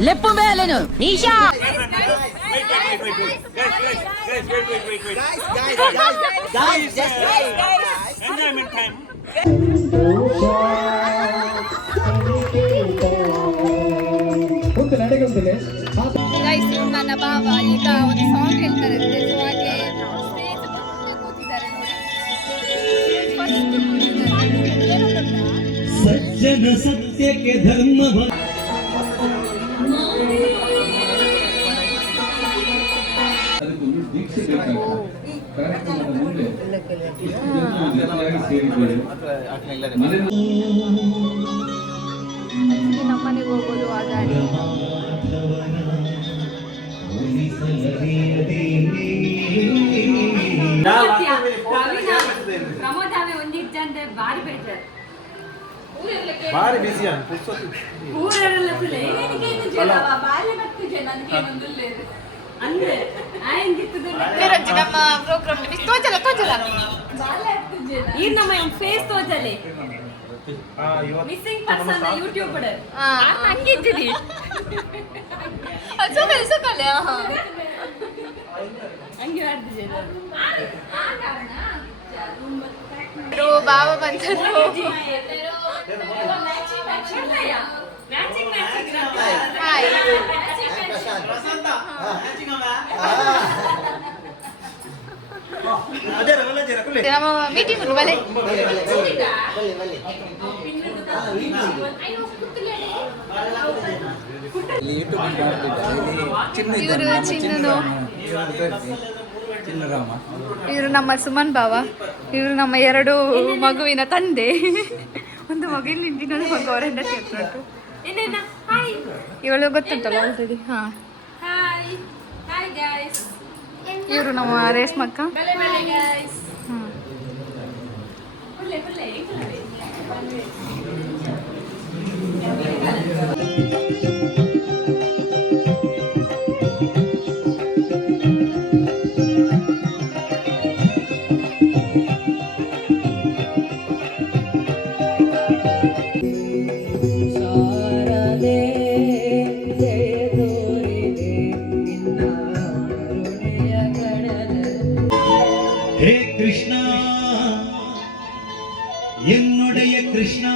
ಲೆಪ್ಪು ಮೇಲೇನು Isha enjoyment time. Guys ನನ್ನ ಬಾವ ಈಗ ಒಂದು ಸಾಂಗ್ ಹೇಳ್ತಾರಂತೆ ಸೊ ಹಾಗೆ ಸ್ಟೇಜ್ ಮುಂದೆ ಕೂತಿದ್ದಾರೆ ನೋಡಿ ಸಜ್ಜನ ಸತ್ಯಕ್ಕೆ ಧರ್ಮ ನಮ್ಮನೆಗೆ ಹೋಗೋದು ಆ ಗಾಡಿ ಭಾರಿ ಬಿಸಿ ನಮ್ಮ ಪ್ರೋಗ್ರಾಮ್ ತೋಜಲ ತೋಜಲ ಈ ನಮ್ಮ ಫೇಸ್ ತೋಜಲೆ ಮಿಸ್ಸಿಂಗ್ ಪರ್ಸನ್ ಯೂಟ್ಯೂಬ್ ಹಂಗಿದ್ದೀರಿ ಸೊಕಲೆ ಸೊಕಲೆ ಹಂಗೆ ಮಾಡ್ತಿದ್ರು ಬಾಬಾ ಬಂದರು ನಮ್ಮ ಮೀಟಿಂಗ್ ಬಲೆ ಇವರು ಚಿನ್ನನು ಇವರು ನಮ್ಮ ಸುಮನ್ ಬಾವ ಇವರು ನಮ್ಮ 2 ಮಗುವಿನ ತಂದೆ ಒಂದು ಮಗು ಇಲ್ಲಿ ನಿಂತಿನೊಂದು ಮಗು ಅವರ ಹೆಂಡತಿ ಹತ್ರ ಇವಳು ಗೊತ್ತುಂಟಲ್ಲ ಆಲ್ರೆಡಿ ಹಾ ಇವರು ನಮ್ಮ ರೇಷ್ಮಕ್ಕ ಹೇ ಕೃಷ್ಣ ಎನ್ನುಡೆಯ ಕೃಷ್ಣ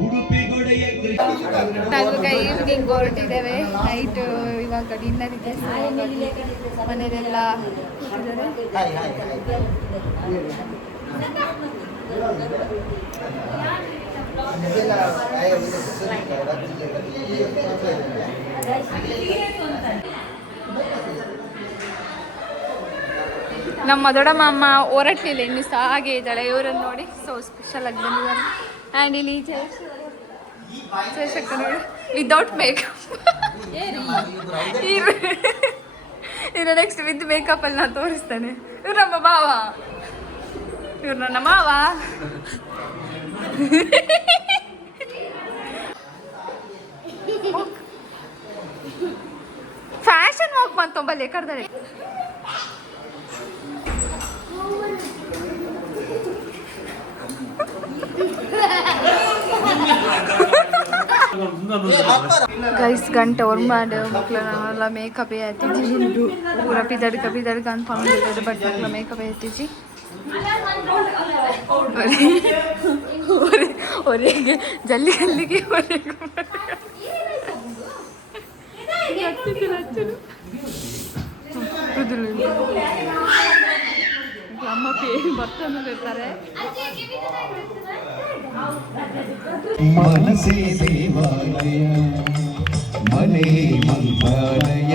ಉಡುಪಿಗೊಡೆಯ ಕೃಷ್ಣ ನಾವು ಈವ್ನಿಂಗ್ ಹೊರಟಿದ್ದೇವೆ ನೈಟ್ ಇವಾಗ ಡಿನ್ನರ್ ಇದೆ ಮನೆಯಲ್ಲೆಲ್ಲ ನಮ್ಮ ದೊಡ್ಡ ಮಾಮ ಹೊರಟ್ಲಿಲ್ಲ ಇನ್ನು ಸಹ ಹಾಗೆ ಇದ್ದಾಳೆ ಇವರನ್ನು ನೋಡಿ ಸೊ ಸ್ಪೆಷಲ್ ಆಗಿ ಬಂದಿದ್ದಾರೆ ಆ್ಯಂಡ್ ಇಲ್ಲಿ ಜಯಶಕ್ಕ ನೋಡಿ ವಿದೌಟ್ ಮೇಕಪ್ ಇನ್ನು ನೆಕ್ಸ್ಟ್ ವಿತ್ ಮೇಕಪ್ಪಲ್ಲಿ ನಾನು ತೋರಿಸ್ತೇನೆ ಇವ್ರು ನಮ್ಮ ಮಾವ ಇವ್ರು ನನ್ನ ಮಾವ ಫ್ಯಾಷನ್ ವಾಕ್ ಬಂತೊಂಬಲ್ಲಿ ಕರ್ದಾಳೆ ಗೈಸ್ ಗಂಟೆ ಒರ್ಮಾಡು ಮಕ್ಕಳೆಲ್ಲ ಮೇಕಪ್ ಎತ್ತಿಜಿ ಹಿಂಡು ಪೂರ ಪಿದಡ್ಕ ಅನ್ಕೊಂಡು ಬಟ್ ಮಕ್ಕಳ ಮೇಕಪ್ ಎತ್ತಿಜಿ ಹೊರೆಗೆ ಜಲ್ಲಿ ಅಲ್ಲಿಗೆ ಹೊರೆಗೆ ಅಮ್ಮ ಪೇರು ಬರ್ತಾನೆ ಮನಸೇ ದೇವಾಲಯ ಮನೆ ಮಂತ್ರಾಲಯ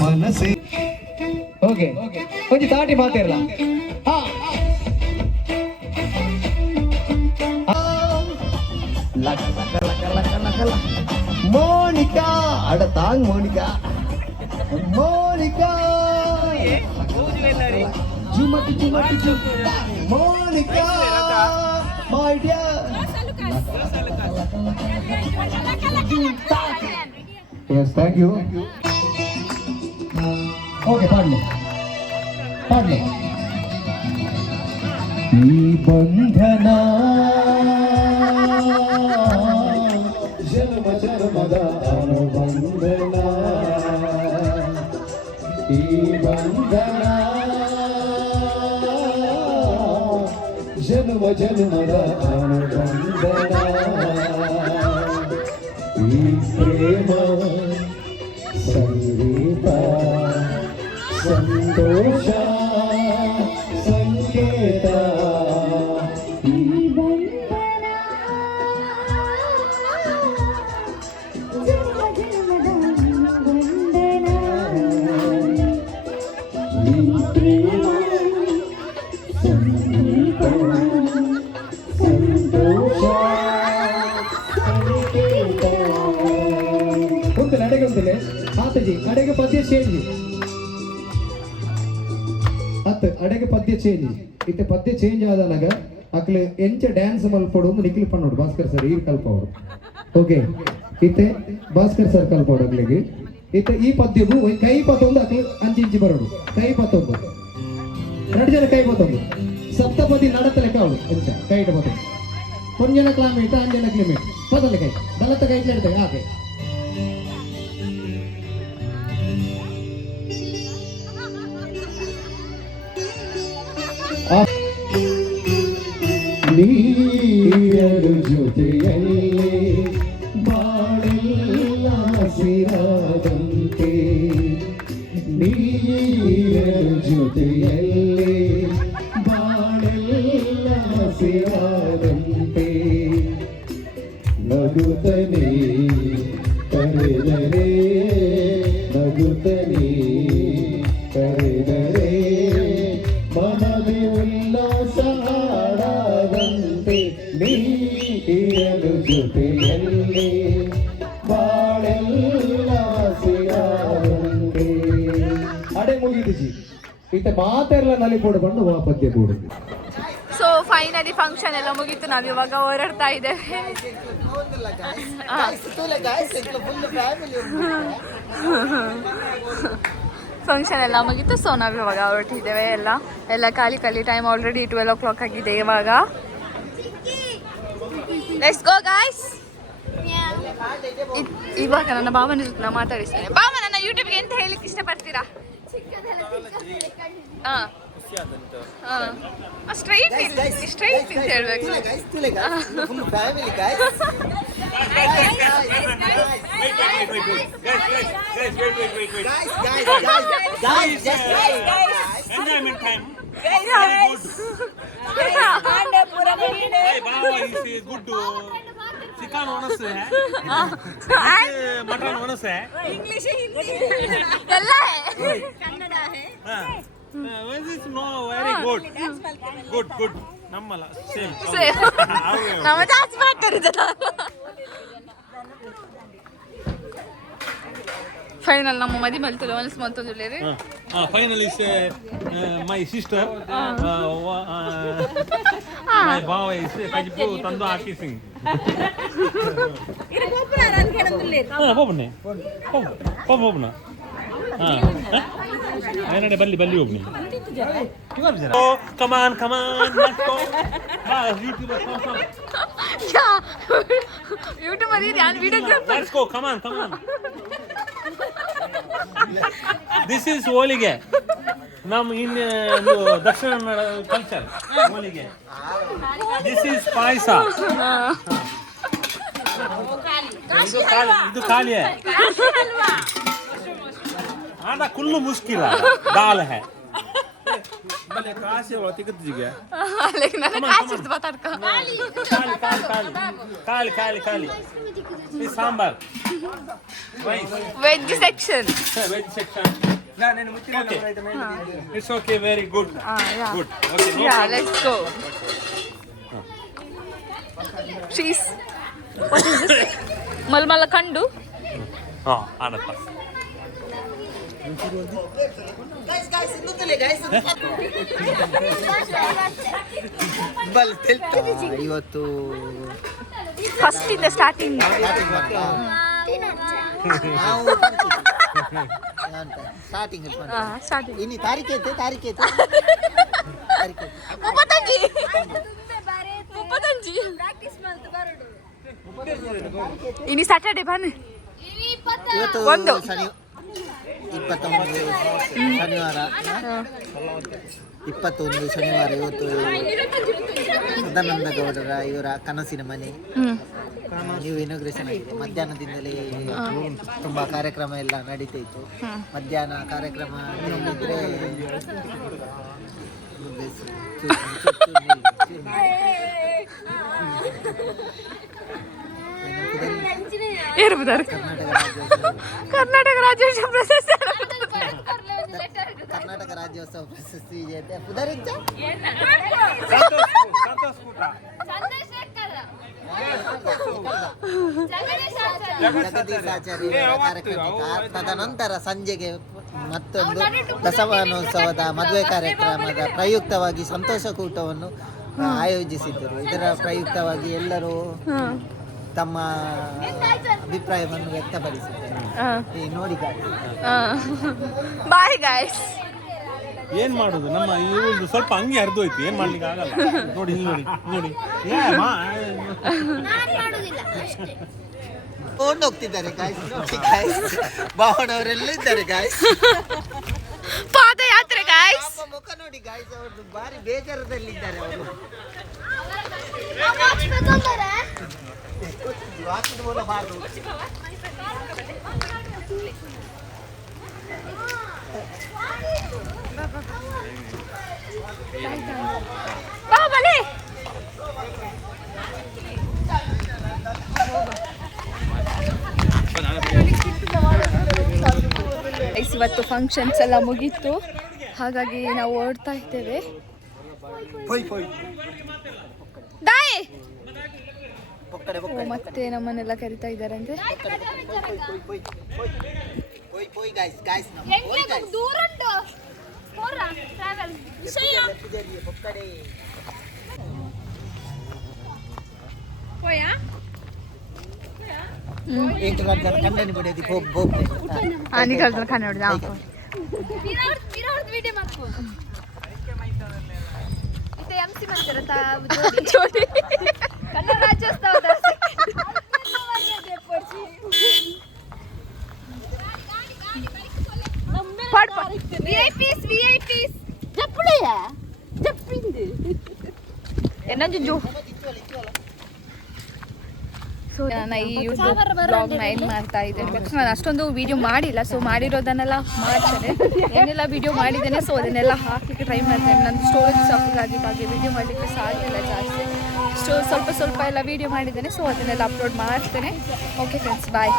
ಮನಸೇ ಓಕೆ ಕೊಂಚ ತಾಟಿ ಮಾತಿರಲ್ಲ ಮೋನಿಕಾ ಅಡ ತಾಂಗ್ ಮೋನಿಕಾ ಮೋನಿಕಾ ಜುಮಟಿ Monica my dear yes thank you okay ಪಾಡ್ಲಿ ಈ ಬಂಧನ ಜನ್ಮ ಜನ್ಮದ ಅನುಬಂಧನ ಈ ಪ್ರೇಮ ಸಂಗೀತ ಸಂತೋಷ ಸಂಕೇತ ಈ ಬಂಧನ ಜನ್ಮ ಜನ್ಮದ ವಂದನ ಈ ಪ್ರೇಮ ಸಂಗೀತ ಸಂತೋಷ ಸಂಕೇತ ಒಂದು ನಡೆಗೊಂದಿಲ್ಲ ಆತಜಿ ಅಡೆಗೆ ಪದ್ಯ ಚೇಂಜ್ ಅತ್ತ ಅಡೆಗೆ ಪದ್ಯ ಚೇಂಜ್ ಇತ್ತೆ ಪದ್ಯ ಚೇಂಜ್ ಆದನಾಗ ಅಕ್ಲೆ ಎಂಚ ಡ್ಯಾನ್ಸ್ ಮಲ್ಪಡು ಒಂದು ನಿಖಿಲ್ ಪಣ್ಣೋಡು ಭಾಸ್ಕರ್ ಸರ್ ಈಗ ಕಲ್ಪವರು ಓಕೆ ಇತ್ತೆ ಭಾಸ್ಕರ್ ಸರ್ ಕಲ್ಪೋಡು ಅಕ್ಲಿಗೆ ಇತ್ತೆ ಈ ಪದ್ಯಗೂ ಕೈ ಪತ್ತೊಂದು ಅಕ್ಲೆ ಅಂಚಿ ಬರೋಡು ಕೈ ಪತ್ತೊಂದು ಎರಡು ಜನ ಕೈ ಪತ್ತೊಂದು ಸಪ್ತಪದಿ ನಡತಲೆ ಕಾವಡು ಎಂಚ ಕೈ ಇಟ್ಟು ಪತ್ತೊಂದು ಕೊಂಜನ ಕ್ಲಾಮೀಟ ಅಂಜನ ಕ್ಲಿಮೇಟ್ ಪದಲೆ ಕೈ ದಳತ ಕೈ ಇಡ್ತಾರೆ ಹಾಗೆ ನೀರು ಜೊತೆಯಲ್ಲಿ ಬಾಳೆಲ್ಲ ಹಸಿರಾದಂತೆ ನೀರು ಜೊತೆಯಲ್ಲಿ ಬಾಳೆಲ್ಲ ಹಸಿರಾದಂತೆ ನಗುತ್ತನೆ ಕರೆದರೆ ನಗುತ್ತನೆ ಕರೆದರೆ ಮನದಿ ಉಲ್ಲಾಸ ಹಾಡಾದಂತೆ ನೀರು ಜೊತೆಯಲ್ಲಿ ಬಾಳೆಲ್ಲ ಹಸಿರಾದಂತೆ ಅಡೆ ಮುಗಿದಿಸಿ ಇತ್ತೆ ಮಾತೆಲ್ಲ ನಲಿಪೋಡು ಬಂದು ವಾ ಪದ್ಯ ಕೂಡು ಸೊ ಫೈನಲಿ ಫಂಕ್ಷನ್ ಎಲ್ಲ ಮುಗೀತು ನಾವು ಇವಾಗ ಹೊರಡ್ತಾ ಇದ್ದೇವೆ ಫಂಕ್ಷನ್ ಎಲ್ಲ ಮುಗೀತು ಸೊ ನಾವು ಇವಾಗ ಹೊರಟಿದ್ದೇವೆ ಎಲ್ಲ ಖಾಲಿ ಟೈಮ್ ಆಲ್ರೆಡಿ 12 o'clock ಆಗಿದೆ ಇವಾಗ ಲೆಟ್ಸ್ ಗೋ ಗಾಯ್ಸ್ ಇವಾಗ ನನ್ನ ಭಾವನ ಜೊತೆ ನಾನು ಮಾತಾಡಿಸ್ತೇನೆ ಭಾವ ನನ್ನ ಯೂಟ್ಯೂಬ್ಗೆ ಎಂತ ಹೇಳಿಕ್ಕೆ ಇಷ್ಟಪಡ್ತೀರಾ ಸ್ಟ್ರೈಟ್ ಅಂತ ಹೇಳ್ಬೇಕು Enjoyment time. Good. Chicken onus hai. Mutton onus hai. English ಎಲ್ಲ ಕನ್ನಡ ಹೇ This is no very good. Good. Nammala same. ನಮ್ಮ ಜಾಸ್ತಿ ಮಾತಾಡಿದ ಫೈನಲ್ ನಮ್ಮ ಮದಿ ಮಲ್ತಲ್ಲ once ಮಂತೊಂದುಲ್ಲೇರಿ Finally is my sister. My baba is Kajipu Tando Akising. ಇದು popular ಅಂತ ಹೇಳಂದಿಲ್ಲ ಹೋಗ್ಬನ್ನಿ ಹೋಗ್ಬಣ್ಣ ಏನಡೆ ಬಲ್ಲಿ ಹೋಗ್ನಿ ಕಮಾನ್ YouTube ಅಲ್ಲಿ ನಾನು videographer let's go come on this is holige ನಮ್ಮ Dakshina Kannada culture holige this is payasa ಇದು ಖಾಲಿ है आधा कुल्लू मुश्किल है दाल है लेकिन ನಾನು ಕಾಚಿ ಮಾತಾಡ್ಕ ಖಾಲಿ ಈ sambar veg section it's okay very good good okay yeah let's go cheese what is this ಮಲ್ಮಲ ಕಂಡು ಹಾ ಆನಪ್ಪ ಇವತ್ತು ಫಸ್ಟ್ ಇಂದ ಸ್ಟಾರ್ಟಿಂಗ್ ಸ್ಟಾರ್ಟಿಂಗ್ ಸ್ಟಾರ್ಟಿಂಗ್ ಇನ್ನು ತಾರೀಖೈತೆ ಮುಪ್ಪತ್ತಂಜಿ ಇನ್ನು ಸ್ಯಾಟರ್ಡೆ ಬನ್ನಿ ಇವತ್ತು ಒಂದು. ಶನಿ 29 ಶನಿವಾರ 21 ಶನಿವಾರ ಇವತ್ತು ಸದಾನಂದ ಗೌಡರ ಇವರ ಕನಸಿನ ಮನೆ ನೀವು ಇನಾಗ್ರೇಷನ್ ಆಗಿದೆ. ಮಧ್ಯಾಹ್ನದಿಂದಲೇ ತುಂಬ ಕಾರ್ಯಕ್ರಮ ಎಲ್ಲ ನಡೀತಾ ಇತ್ತು. ಮಧ್ಯಾಹ್ನ ಕಾರ್ಯಕ್ರಮ ನೋಡಿದ್ರೆ ಕರ್ನಾಟಕ ರಾಜ್ಯೋತ್ಸವ ಪ್ರಶಸ್ತಿ ಕರ್ನಾಟಕ ರಾಜ್ಯೋತ್ಸವ ಪ್ರಶಸ್ತಿ ವಿಜೇತೆ ಪುದರಿಚ್ಚ ಜಗದೀಶಾಚಾರ್ಯ ಕಾರ್ಯಕ್ರಮ. ತದನಂತರ ಸಂಜೆಗೆ ಮತ್ತೊಂದು ದಸವನೋತ್ಸವದ ಮದುವೆ ಕಾರ್ಯಕ್ರಮದ ಪ್ರಯುಕ್ತವಾಗಿ ಸಂತೋಷ ಕೂಟವನ್ನು ಆಯೋಜಿಸಿದ್ದರು. ಇದರ ಪ್ರಯುಕ್ತವಾಗಿ ಎಲ್ಲರೂ ತಮ್ಮ ಅಭಿಪ್ರಾಯವನ್ನು ವ್ಯಕ್ತಪಡಿಸಿದ್ದಾರೆ. ನೋಡಿ ಬಾಯ್ ಗಾಯ್ಸ್. ಏನ್ ಮಾಡುದು, ನಮ್ಮ ಇವ್ರದ್ದು ಸ್ವಲ್ಪ ಹಂಗೆ ಹರಿದೋಯ್ತು, ಏನ್ ಮಾಡ್ಲಿಕ್ಕೆ ಆಗಲ್ಲ. ನೋಡಿ ಇಲ್ಲಿ ನೋಡಿ ನೋಡಿ ತಗೊಂಡು ಹೋಗ್ತಿದ್ದಾರೆ ಗಾಯ್ಸ್. ಭಾವನವರೆಲ್ಲ ಇದ್ದಾರೆ ಗಾಯ್ಸ್. ಪಾದಯಾತ್ರೆ ಗಾಯ್ಸ್. ಮುಖ ನೋಡಿ ಗಾಯ್ಸ್, ಅವ್ರದ್ದು ಭಾರಿ ಬೇಜಾರದಲ್ಲಿದ್ದಾರೆ ಅವರು. ಇವತ್ತು ಫಂಕ್ಷನ್ಸ್ ಎಲ್ಲ ಮುಗೀತು, ಹಾಗಾಗಿ ನಾವು ಓಡ್ತಾ ಇದ್ದೇವೆ. ಮತ್ತೆ ನಮ್ಮನ್ನೆಲ್ಲ ಕರಿತಾ ಇದ್ದಾರೆ ಅಂದ್ರೆ ಕನ್ನಡ ರಾಜ್ಯೋತ್ಸವದ ಸೊ ನಾನು ಈ ಯೂಟ್ಯೂಬ್ ಬ್ಲಾಗ್ನ ಏನು ಮಾಡ್ತಾ ಇದ್ದೇನೆ, ನಾನು ಅಷ್ಟೊಂದು ವಿಡಿಯೋ ಮಾಡಿಲ್ಲ. ಸೊ ಮಾಡಿರೋದನ್ನೆಲ್ಲ ಮಾಡ್ತೇನೆ, ಏನೆಲ್ಲ ವಿಡಿಯೋ ಮಾಡಿದ್ದೇನೆ ಸೊ ಅದನ್ನೆಲ್ಲ ಹಾಕಲಿಕ್ಕೆ ಟ್ರೈ ಮಾಡ್ತೇನೆ. ನನ್ನ ಸ್ಟೋರೇಜ್ ಸಾಕಾಗಿ ಹಾಗೆ ವಿಡಿಯೋ ಮಾಡಲಿಕ್ಕೆ ಸಾಧ್ಯ ಇಲ್ಲ ಜಾಸ್ತಿ. ಸ್ವಲ್ಪ ಎಲ್ಲ ವಿಡಿಯೋ ಮಾಡಿದ್ದೇನೆ, ಸೊ ಅದನ್ನೆಲ್ಲ ಅಪ್ಲೋಡ್ ಮಾಡ್ತೇನೆ. ಓಕೆ ಫ್ರೆಂಡ್ಸ್, ಬಾಯ್.